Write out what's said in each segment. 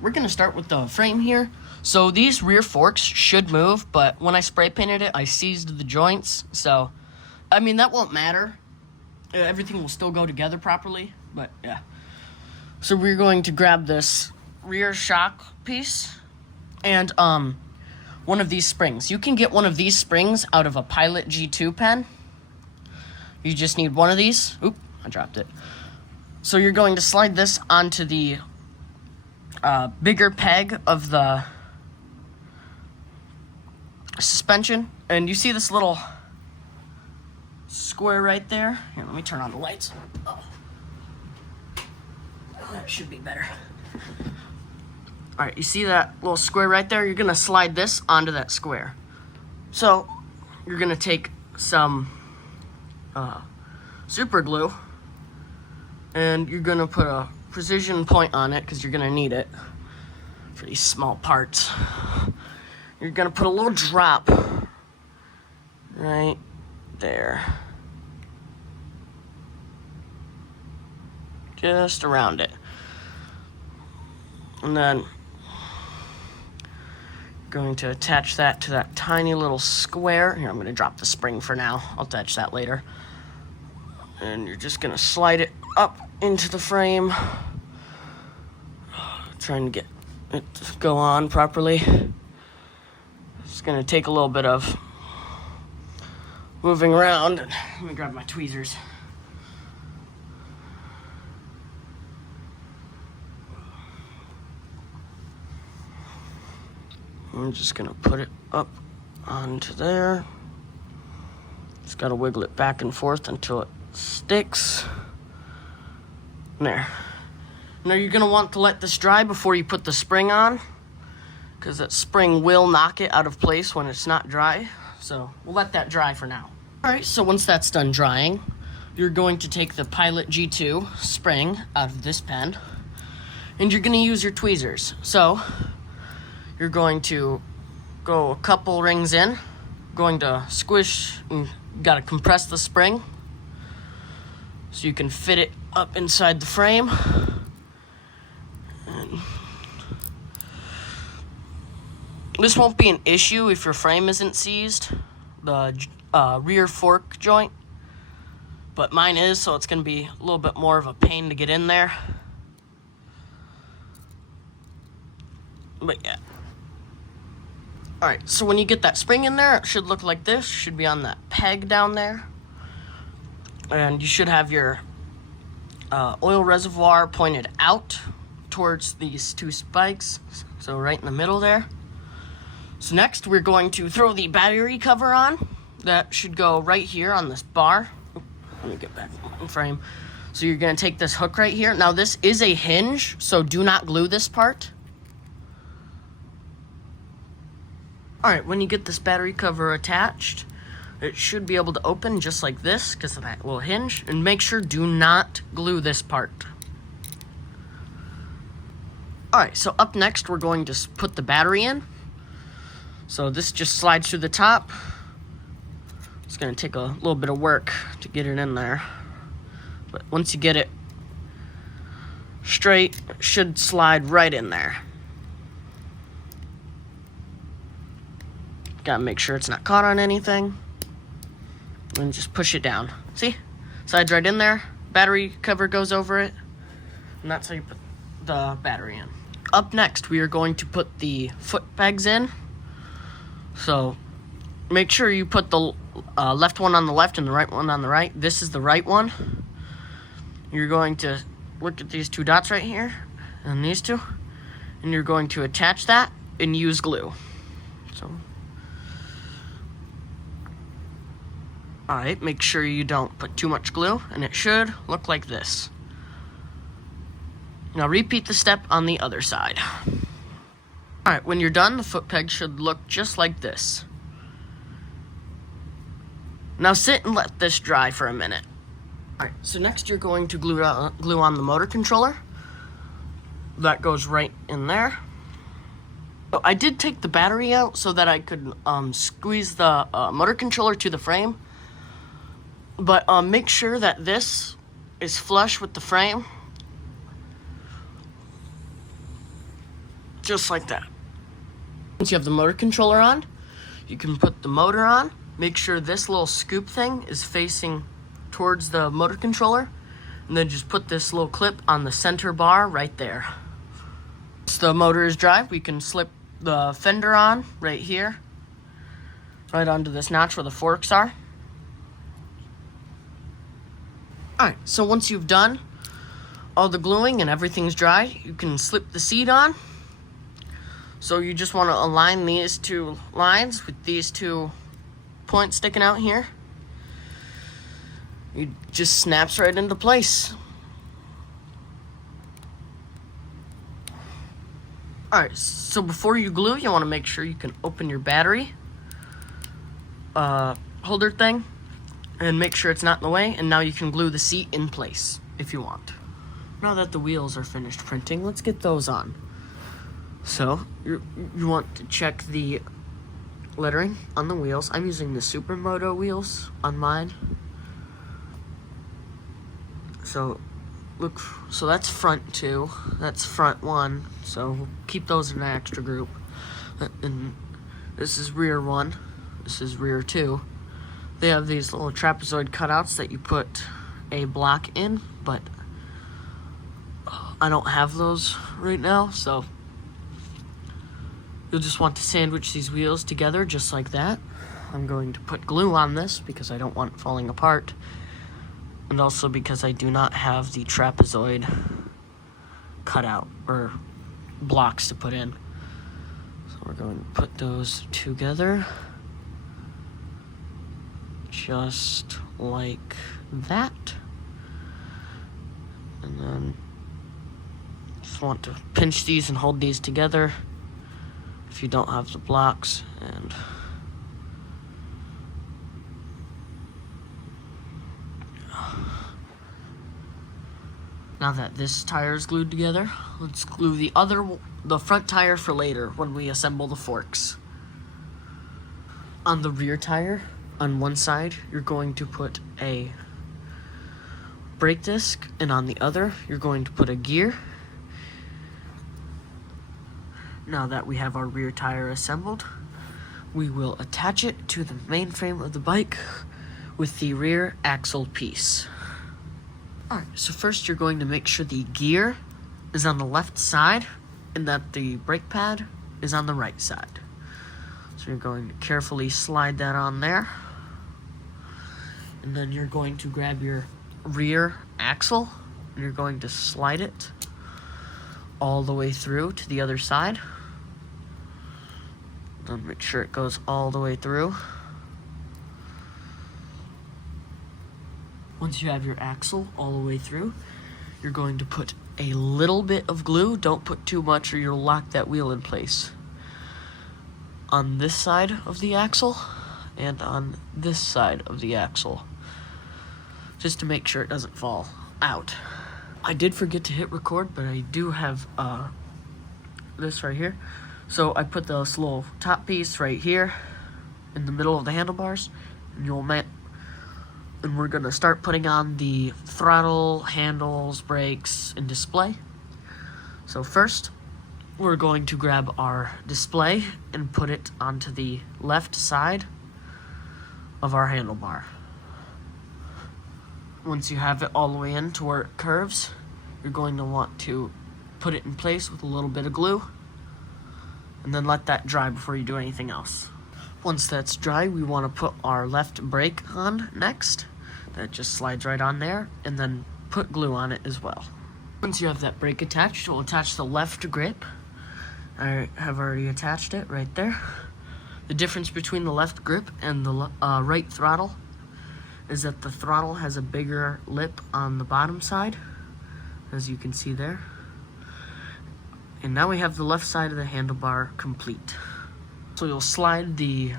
we're gonna start with the frame here. So these rear forks should move, but when I spray painted it, I seized the joints. So, I mean, that won't matter. Everything will still go together properly, but yeah. So we're going to grab this rear shock piece and one of these springs. You can get one of these springs out of a Pilot G2 pen. You just need one of these. Oop, I dropped it. So you're going to slide this onto the bigger peg of the suspension. And you see this little square right there? Here, let me turn on the lights. Oh. That should be better. Alright, you see that little square right there? You're going to slide this onto that square. So, you're going to take some super glue, and you're going to put a precision point on it, because you're going to need it for these small parts. You're going to put a little drop right there. Just around it. And then going to attach that to that tiny little square. Here, I'm going to drop the spring for now. I'll attach that later. And you're just going to slide it up into the frame. Trying to get it to go on properly. It's going to take a little bit of moving around. Let me grab my tweezers. I'm just gonna put it up onto there. Just gotta wiggle it back and forth until it sticks. There. Now you're gonna want to let this dry before you put the spring on, because that spring will knock it out of place when it's not dry. So we'll let that dry for now. Alright, so once that's done drying, you're going to take the Pilot G2 spring out of this pen, and you're gonna use your tweezers. So you're going to go a couple rings in, going to squish, and gotta compress the spring so you can fit it up inside the frame. And this won't be an issue if your frame isn't seized, the rear fork joint, but mine is, so it's gonna be a little bit more of a pain to get in there. But yeah. Alright, so when you get that spring in there, it should look like this. Should be on that peg down there. And you should have your oil reservoir pointed out towards these two spikes. So right in the middle there. So next, we're going to throw the battery cover on. That should go right here on this bar. Let me get back in frame. So you're going to take this hook right here. Now this is a hinge, so do not glue this part. Alright, when you get this battery cover attached, it should be able to open just like this, because of that little hinge. And make sure, do not glue this part. Alright, so up next, we're going to put the battery in. So this just slides through the top. It's going to take a little bit of work to get it in there. But once you get it straight, it should slide right in there. Gotta make sure it's not caught on anything. And just push it down. See? Slides right in there. Battery cover goes over it. And that's how you put the battery in. Up next, we are going to put the foot pegs in. So, make sure you put the left one on the left and the right one on the right. This is the right one. You're going to look at these two dots right here. And these two. And you're going to attach that and use glue. So, alright, make sure you don't put too much glue, and it should look like this. Now repeat the step on the other side. Alright, when you're done, the foot peg should look just like this. Now sit and let this dry for a minute. Alright, so next you're going to glue on the motor controller. That goes right in there. So I did take the battery out so that I could squeeze the motor controller to the frame. But make sure that this is flush with the frame. just like that. Once you have the motor controller on, you can put the motor on. Make sure this little scoop thing is facing towards the motor controller, and then just put this little clip on the center bar right there. Once the motor is dry, we can slip the fender on right here, right onto this notch where the forks are. Alright, so once you've done all the gluing and everything's dry, you can slip the seat on. So you just want to align these two lines with these two points sticking out here. It just snaps right into place. Alright, so before you glue, you want to make sure you can open your battery holder thing and make sure it's not in the way, and now you can glue the seat in place if you want. Now that the wheels are finished printing, let's get those on. So, you want to check the lettering on the wheels. I'm using the Supermoto wheels on mine. So, look, so that's front 2, that's front 1, so we'll keep those in an extra group. And this is rear 1, this is rear 2. They have these little trapezoid cutouts that you put a block in, but I don't have those right now, so you'll just want to sandwich these wheels together just like that. I'm going to put glue on this because I don't want it falling apart, and also because I do not have the trapezoid cutout or blocks to put in. So we're going to put those together just like that. And then just want to pinch these and hold these together if you don't have the blocks. And now that this tire is glued together, let's glue the front tire for later when we assemble the forks. On the rear tire, on one side, you're going to put a brake disc, and on the other, you're going to put a gear. Now that we have our rear tire assembled, we will attach it to the main frame of the bike with the rear axle piece. Alright, so first you're going to make sure the gear is on the left side and that the brake pad is on the right side. So you're going to carefully slide that on there. And then you're going to grab your rear axle and you're going to slide it all the way through to the other side. Then make sure it goes all the way through. Once you have your axle all the way through, you're going to put a little bit of glue. Don't put too much or you'll lock that wheel in place. On this side of the axle and on this side of the axle, just to make sure it doesn't fall out. I did forget to hit record, but I do have this right here. So I put this little top piece right here in the middle of the handlebars, and we're gonna start putting on the throttle, handles, brakes, and display. So first, we're going to grab our display and put it onto the left side of our handlebar. Once you have it all the way in to where it curves, you're going to want to put it in place with a little bit of glue and then let that dry before you do anything else. Once that's dry, we want to put our left brake on next. That just slides right on there, and then put glue on it as well. Once you have that brake attached, we'll attach the left grip. I have already attached it right there. The difference between the left grip and the right throttle is that the throttle has a bigger lip on the bottom side, as you can see there. And now we have the left side of the handlebar complete. So you'll slide the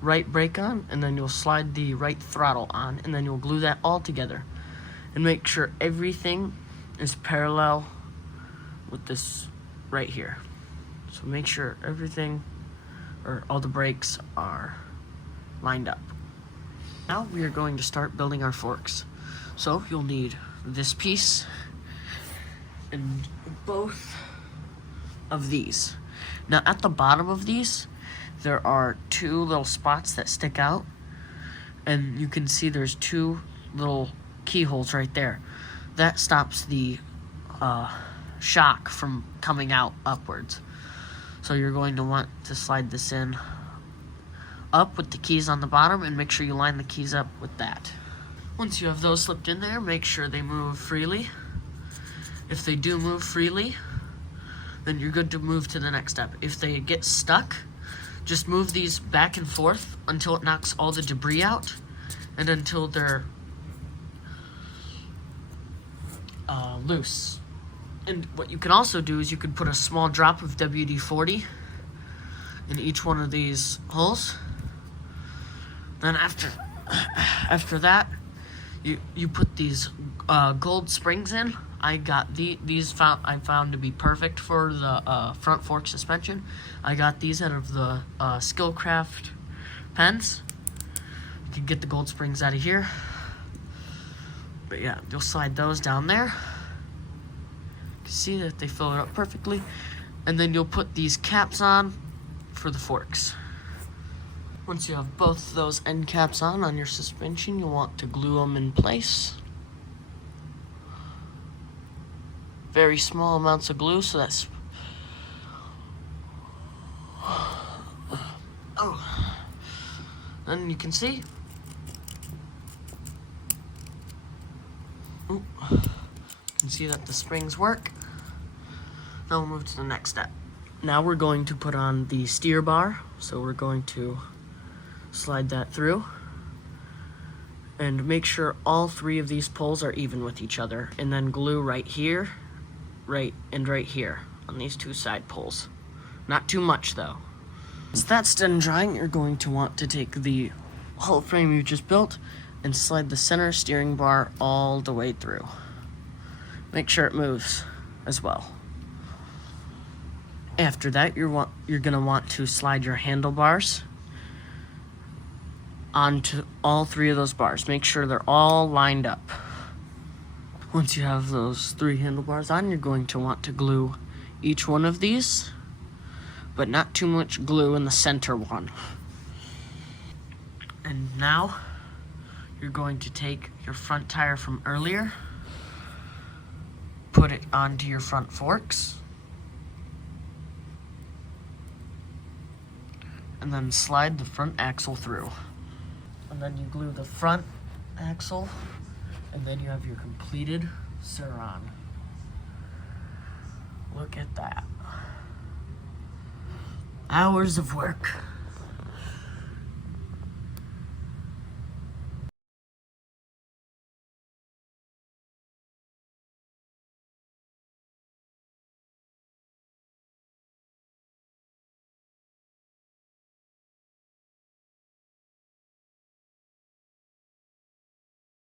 right brake on, and then you'll slide the right throttle on, and then you'll glue that all together. And make sure everything is parallel with this right here. So make sure everything, or all the brakes are lined up. Now we are going to start building our forks. So you'll need this piece and both of these. Now at the bottom of these, there are two little spots that stick out, and you can see there's two little keyholes right there. That stops the shock from coming out upwards. So you're going to want to slide this in up with the keys on the bottom, and make sure you line the keys up with that. Once you have those slipped in there, make sure they move freely. If they do move freely, then you're good to move to the next step. If they get stuck, just move these back and forth until it knocks all the debris out, and until they're loose. And what you can also do is you could put a small drop of WD-40 in each one of these holes. Then after that, you put these gold springs in. I got I found to be perfect for the front fork suspension. I got these out of the Skillcraft pens. You can get the gold springs out of here. But yeah, you'll slide those down there. You can see that they fill it up perfectly. And then you'll put these caps on for the forks. Once you have both those end caps on your suspension, you'll want to glue them in place. Very small amounts of glue, so that's... Oh. Then you can see. Ooh. You can see that the springs work. Now we'll move to the next step. Now we're going to put on the steer bar, so we're going to slide that through and make sure all three of these poles are even with each other, and then glue right here, right here on these two side poles. Not too much though. Once that's done drying, you're going to want to take the hull frame you just built and slide the center steering bar all the way through. Make sure it moves as well. After that, you're gonna want to slide your handlebars onto all three of those bars. Make sure they're all lined up. Once you have those three handlebars on, you're going to want to glue each one of these, but not too much glue in the center one. And now you're going to take your front tire from earlier, put it onto your front forks, and then slide the front axle through. And then you glue the front axle, and then you have your completed surron. Look at that. Hours of work.